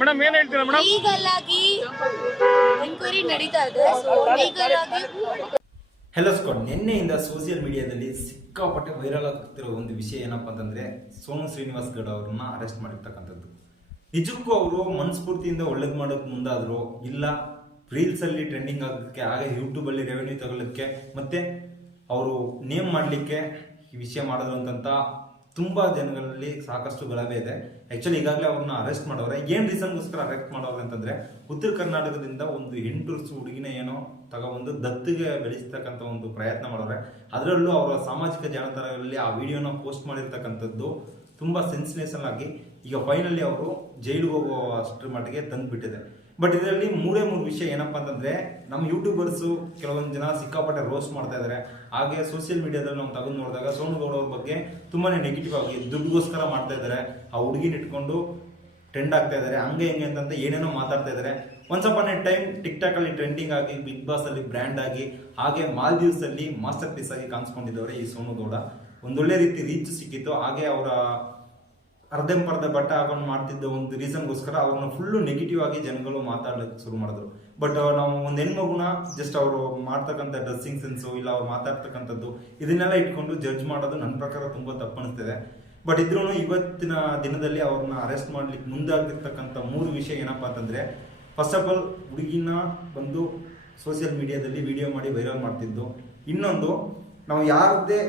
Madam ಏನ್ ಹೇಳ್ತೀರಾ madam? Legal ಆಗಿ ಎನ್ಕ್ವೈರಿ ನಡೀತಾ ಇದೆ. ಸೊ ಲೀಗಲ್ ಆಗಿ ಹೆಲೋ ಸ್ಕಾಡ್, ನಿನ್ನೆಯಿಂದ ಸೋಷಿಯಲ್ ಮೀಡಿಯಾದಲ್ಲಿ ಸಿಕ್ಕಾಪಟ್ಟೆ ವೈರಲ್ ಆಗ್ತಿರೋ ಒಂದು ವಿಷಯ ಏನಪ್ಪಾ ಅಂತಂದ್ರೆ ಸೋನು ಶ್ರೀನಿವಾಸ್ ಗೌಡ ಅವ್ರನ್ನ ಅರೆಸ್ಟ್ ಮಾಡಿರ್ತಕ್ಕಂಥದ್ದು. ನಿಜಕ್ಕೂ ಅವರು ಮನಸ್ಫೂರ್ತಿಯಿಂದ ಒಳ್ಳೇದು ಮಾಡೋಕೆ ಮುಂದಾದ್ರು, ಇಲ್ಲ ರೀಲ್ಸ್ ಅಲ್ಲಿ ಟ್ರೆಂಡಿಂಗ್ ಆಗೋದಕ್ಕೆ, ಹಾಗೆ ಯೂಟ್ಯೂಬ್ ಅಲ್ಲಿ ರೆವೆನ್ಯೂ ತಗೊಳ್ಳೋದಕ್ಕೆ, ಮತ್ತೆ ಅವರು ನೇಮ್ ಮಾಡಲಿಕ್ಕೆ ಈ ವಿಷಯ ಮಾಡಿದ್ರು ಅಂತಂತ ತುಂಬಾ ಜನಗಳಲ್ಲಿ ಸಾಕಷ್ಟು ಗಲಭೆ ಇದೆ. ಆಕ್ಚುಲಿ ಈಗಾಗಲೇ ಅವ್ರನ್ನ ಅರೆಸ್ಟ್ ಮಾಡವ್ರೆ. ಏನ್ ರೀಸನ್ಗೋಸ್ಕರ ಅರೆಸ್ಟ್ ಮಾಡವ್ರೆ ಅಂತಂದ್ರೆ, ಉತ್ತರ ಕರ್ನಾಟಕದಿಂದ ಒಂದು 8 ವರ್ಷ ಹುಡುಗಿನ ಏನೋ ತಗೊಬಂದು ದತ್ತಿಗೆ ಬೆಳೆಸ್ತಕ್ಕಂಥ ಒಂದು ಪ್ರಯತ್ನ ಮಾಡವ್ರೆ. ಅದರಲ್ಲೂ ಅವರ ಸಾಮಾಜಿಕ ಜಾಲತಾಣಗಳಲ್ಲಿ ಆ ವಿಡಿಯೋನ ಪೋಸ್ಟ್ ಮಾಡಿರ್ತಕ್ಕಂಥದ್ದು ತುಂಬಾ ಸೆನ್ಸೇಷನಲ್ ಆಗಿ ಈಗ ಫೈನಲಿ ಅವರು ಜೈಲಿಗೆ ಹೋಗೋ ಅಷ್ಟರ ಮಟ್ಟಿಗೆ ತಂದ್ಬಿಟ್ಟಿದೆ. ಬಟ್ ಇದರಲ್ಲಿ ಮೂರೇ ವಿಷಯ ಏನಪ್ಪಾ ಅಂತಂದ್ರೆ, ನಮ್ಮ ಯೂಟ್ಯೂಬರ್ಸ್ ಕೆಲವೊಂದು ಜನ ಸಿಕ್ಕಾಪಟ್ಟೆ ರೋಸ್ಟ್ ಮಾಡ್ತಾ ಇದಾರೆ. ಹಾಗೆ ಸೋಷಿಯಲ್ ಮೀಡಿಯಾದಲ್ಲಿ ನಾವು ತಗೊಂಡು ನೋಡಿದಾಗ ಸೋನು ಗೌಡ ಅವ್ರ ಬಗ್ಗೆ ತುಂಬಾನೇ ನೆಗೆಟಿವ್ ಆಗಿ ದುಡ್ಡುಗೋಸ್ಕರ ಮಾಡ್ತಾ ಇದಾರೆ, ಆ ಹುಡುಗಿನ ಇಟ್ಕೊಂಡು ಟ್ರೆಂಡ್ ಆಗ್ತಾ ಇದಾರೆ, ಹಂಗೆ ಹಿಂಗೆ ಅಂತಂತ ಏನೇನೋ ಮಾತಾಡ್ತಾ ಇದಾರೆ. Once upon A time tick talk ಅಲ್ಲಿ ಟ್ರೆಂಡಿಂಗ್ ಆಗಿ, ಬಿಗ್ ಬಾಸ್ ಅಲ್ಲಿ ಬ್ರ್ಯಾಂಡ್ ಆಗಿ, ಹಾಗೆ ಮಾಲ್ದೀವ್ಸ್ ಅಲ್ಲಿ ಮಾಸ್ಟರ್ ಪೀಸ್ ಆಗಿ ಕಾಣಿಸ್ಕೊಂಡಿದ್ದವ್ರೆ ಈ ಸೋನು ಗೌಡ. ಒಂದೊಳ್ಳೆ ರೀತಿ ರೀಚ್ ಸಿಕ್ಕಿತ್ತು. ಹಾಗೆ ಅವರ ಅರ್ಧಂಪರ್ಧ ಬಟ್ಟೆ ಹಾಕೊಂಡು ಮಾಡ್ತಿದ್ದ ಒಂದು ರೀಸನ್ಗೋಸ್ಕರ ಅವ್ರನ್ನ ಫುಲ್ಲು ನೆಗೆಟಿವ್ ಆಗಿ ಜನಗಳು ಮಾತಾಡ್ಲಿಕ್ಕೆ ಶುರು ಮಾಡಿದ್ರು. ಬಟ್ ನಾವು ಒಂದು ಹೆಣ್ಮಗುನ ಜಸ್ಟ್ ಅವರು ಮಾಡ್ತಕ್ಕಂಥ ಡ್ರೆಸ್ಸಿಂಗ್ ಸೆನ್ಸು, ಇಲ್ಲ ಅವ್ರು ಮಾತಾಡ್ತಕ್ಕಂಥದ್ದು, ಇದನ್ನೆಲ್ಲ ಇಟ್ಕೊಂಡು ಜಡ್ಜ್ ಮಾಡೋದು ನನ್ನ ಪ್ರಕಾರ ತುಂಬಾ ತಪ್ಪನಿಸ್ತಿದೆ. ಬಟ್ ಇದ್ರೂ ಇವತ್ತಿನ ದಿನದಲ್ಲಿ ಅವ್ರನ್ನ ಅರೆಸ್ಟ್ ಮಾಡ್ಲಿಕ್ಕೆ ಮುಂದಾಗಿರ್ತಕ್ಕಂಥ 3 ವಿಷಯ ಏನಪ್ಪಾ ಅಂತಂದ್ರೆ, ಫಸ್ಟ್ ಆಫ್ ಆಲ್ ಹುಡುಗಿನ ಬಂದು ಸೋಷಿಯಲ್ ಮೀಡಿಯಾದಲ್ಲಿ ವಿಡಿಯೋ ಮಾಡಿ ವೈರಲ್ ಮಾಡ್ತಿದ್ದು. ಇನ್ನೊಂದು, ನಾವು ಯಾರದೇ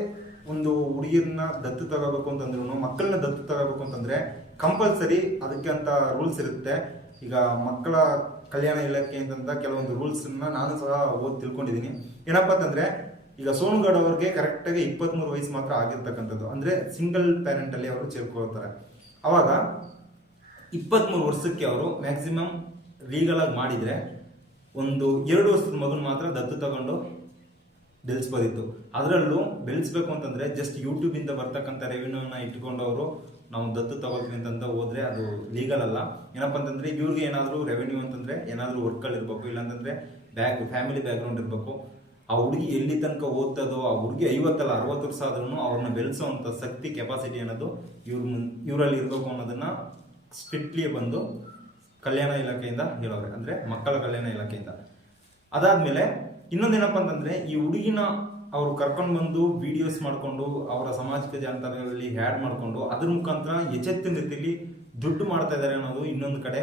ಒಂದು ಹುಡುಗಿರನ್ನ ದತ್ತು ತಗೋಬೇಕು ಅಂತಂದ್ರು, ಮಕ್ಕಳನ್ನ ದತ್ತು ತಗೋಬೇಕು ಅಂತಂದ್ರೆ ಕಂಪಲ್ಸರಿ ಅದಕ್ಕೆ ಅಂತ ರೂಲ್ಸ್ ಇರುತ್ತೆ. ಈಗ ಮಕ್ಕಳ ಕಲ್ಯಾಣ ಇಲಾಖೆ ಅಂತಂತ ಕೆಲವೊಂದು ರೂಲ್ಸ್ ನಾನು ಸಹ ಓದಿ ತಿಳ್ಕೊಂಡಿದ್ದೀನಿ. ಏನಪ್ಪಾ ಅಂತಂದ್ರೆ, ಈಗ ಸೋನು ಗೌಡ ಅವ್ರಿಗೆ ಕರೆಕ್ಟ್ ಆಗಿ 23 ವಯಸ್ಸು ಮಾತ್ರ ಆಗಿರ್ತಕ್ಕಂಥದ್ದು, ಅಂದ್ರೆ ಸಿಂಗಲ್ ಪೇರೆಂಟ್ ಅಲ್ಲಿ ಅವರು ಸೇರ್ಕೊಳ್ತಾರೆ. ಅವಾಗ 23 ವರ್ಷಕ್ಕೆ ಅವರು ಮ್ಯಾಕ್ಸಿಮಮ್ ಲೀಗಲ್ ಆಗಿ ಮಾಡಿದ್ರೆ ಒಂದು 2 ವರ್ಷದ ಮಗನ್ ಮಾತ್ರ ದತ್ತು ತಗೊಂಡು ಬೆಳೆಸ್ಬೋದಿತ್ತು. ಅದರಲ್ಲೂ ಬೆಳೆಸ್ಬೇಕು ಅಂತಂದ್ರೆ ಜಸ್ಟ್ ಯೂಟ್ಯೂಬ್ ಇಂದ ಬರ್ತಕ್ಕಂಥ ರೆವಿನ್ಯೂನ ಇಟ್ಕೊಂಡು ಅವರು ನಾವು ದತ್ತು ತಗೋತೀವಿ ಅಂತಂತ ಹೋದ್ರೆ ಅದು ಲೀಗಲ್ ಅಲ್ಲ. ಏನಪ್ಪಾ ಅಂತಂದ್ರೆ, ಇವ್ರಿಗೆ ಏನಾದ್ರು ರೆವೆನ್ಯೂ ಅಂತಂದ್ರೆ ಏನಾದ್ರು ವರ್ಕ್ಗಳು ಇರ್ಬೇಕು, ಇಲ್ಲಾಂತಂದ್ರೆ ಫ್ಯಾಮಿಲಿ ಬ್ಯಾಕ್ ಗ್ರೌಂಡ್ ಇರ್ಬೇಕು. ಆ ಹುಡುಗಿ ಎಲ್ಲಿ ತನಕ ಓದ್ತದೋ, ಆ ಹುಡುಗಿ 50 ಅಲ್ಲ 60 ವರ್ಷ ಆದ್ರೂ ಅವ್ರನ್ನ ಬೆಳೆಸೋಂಥ ಶಕ್ತಿ, ಕೆಪಾಸಿಟಿ ಅನ್ನೋದು ಇವರಲ್ಲಿ ಇರ್ಬೇಕು ಅನ್ನೋದನ್ನ ಸ್ಟ್ರಿಕ್ಟ್ಲಿ ಬಂದು ಕಲ್ಯಾಣ ಇಲಾಖೆಯಿಂದ ಹೇಳೋರೆ, ಅಂದ್ರೆ ಮಕ್ಕಳ ಕಲ್ಯಾಣ ಇಲಾಖೆಯಿಂದ. ಅದಾದ್ಮೇಲೆ ಇನ್ನೊಂದೇನಪ್ಪ ಅಂತಂದ್ರೆ, ಈ ಹುಡುಗಿನ ಅವ್ರು ಕರ್ಕೊಂಡು ಬಂದು ವಿಡಿಯೋಸ್ ಮಾಡ್ಕೊಂಡು ಅವರ ಸಾಮಾಜಿಕ ಜಾಲತಾಣಗಳಲ್ಲಿ ಹ್ಯಾಡ್ ಮಾಡ್ಕೊಂಡು ಅದ್ರ ಮುಖಾಂತರ ಎಚ್ಚೆತ್ತಿನ ರೀತಿಯಲ್ಲಿ ದುಡ್ಡು ಮಾಡ್ತಾ ಇದಾರೆ ಅನ್ನೋದು ಇನ್ನೊಂದು ಕಡೆ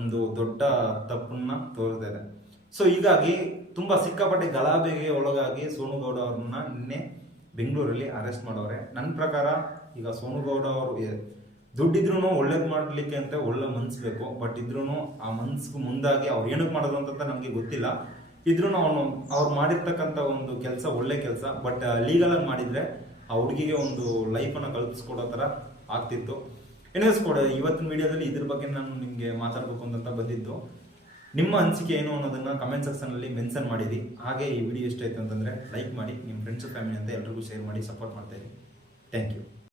ಒಂದು ದೊಡ್ಡ ತಪ್ಪನ್ನ ತೋರಿಸ್ತಾ ಇದೆ. ಸೊ ಹೀಗಾಗಿ ತುಂಬಾ ಸಿಕ್ಕಾಪಟ್ಟೆ ಗಲಾಭೆಗೆ ಒಳಗಾಗಿ ಸೋನು ಗೌಡ ಅವ್ರನ್ನ ನಿನ್ನೆ ಬೆಂಗಳೂರಲ್ಲಿ ಅರೆಸ್ಟ್ ಮಾಡವ್ರೆ. ನನ್ನ ಪ್ರಕಾರ ಈಗ ಸೋನು ಗೌಡ ಅವರು ದುಡ್ಡಿದ್ರು ಒಳ್ಳೇದು ಮಾಡ್ಲಿಕ್ಕೆ ಅಂತ ಒಳ್ಳೆ ಮನ್ಸು ಬೇಕು. ಬಟ್ ಇದ್ರೂ ಆ ಮನ್ಸಿಗೆ ಮುಂದಾಗಿ ಅವ್ರು ಏನಕ್ಕೆ ಮಾಡೋದು ಅಂತ ನಮ್ಗೆ ಗೊತ್ತಿಲ್ಲ. ಇದ್ರೂ ಅವ್ರು ಮಾಡಿರ್ತಕ್ಕಂಥ ಒಂದು ಕೆಲಸ ಒಳ್ಳೆ ಕೆಲಸ. ಬಟ್ ಲೀಗಲ್ ಆಗಿ ಮಾಡಿದ್ರೆ ಆ ಹುಡುಗಿಗೆ ಒಂದು ಲೈಫ್ ಅನ್ನ ಕಲ್ಪಿಸ್ಕೊಡೋ ತರ ಆಗ್ತಿತ್ತು. ಎನಿವೇಸ್ ಕೂಡ ಇವತ್ತಿನ ವಿಡಿಯೋದಲ್ಲಿ ಇದ್ರ ಬಗ್ಗೆ ನಾನು ನಿಮ್ಗೆ ಮಾತಾಡ್ಬೇಕು ಅಂತ ಬಂದಿದ್ದು. ನಿಮ್ಮ ಅನಿಸಿಕೆ ಏನು ಅನ್ನೋದನ್ನ ಕಮೆಂಟ್ ಸೆಕ್ಷನ್ ಅಲ್ಲಿ ಮೆನ್ಷನ್ ಮಾಡಿರಿ. ಹಾಗೆ ಈ ವಿಡಿಯೋ ಇಷ್ಟ ಆಯ್ತು ಅಂತಂದ್ರೆ ಲೈಕ್ ಮಾಡಿ, ನಿಮ್ಮ ಫ್ರೆಂಡ್ಸ್ ಫ್ಯಾಮಿಲಿ ಅಂತ ಎಲ್ರಿಗೂ ಶೇರ್ ಮಾಡಿ ಸಪೋರ್ಟ್ ಮಾಡ್ತಾ ಇರಿ. Thank you.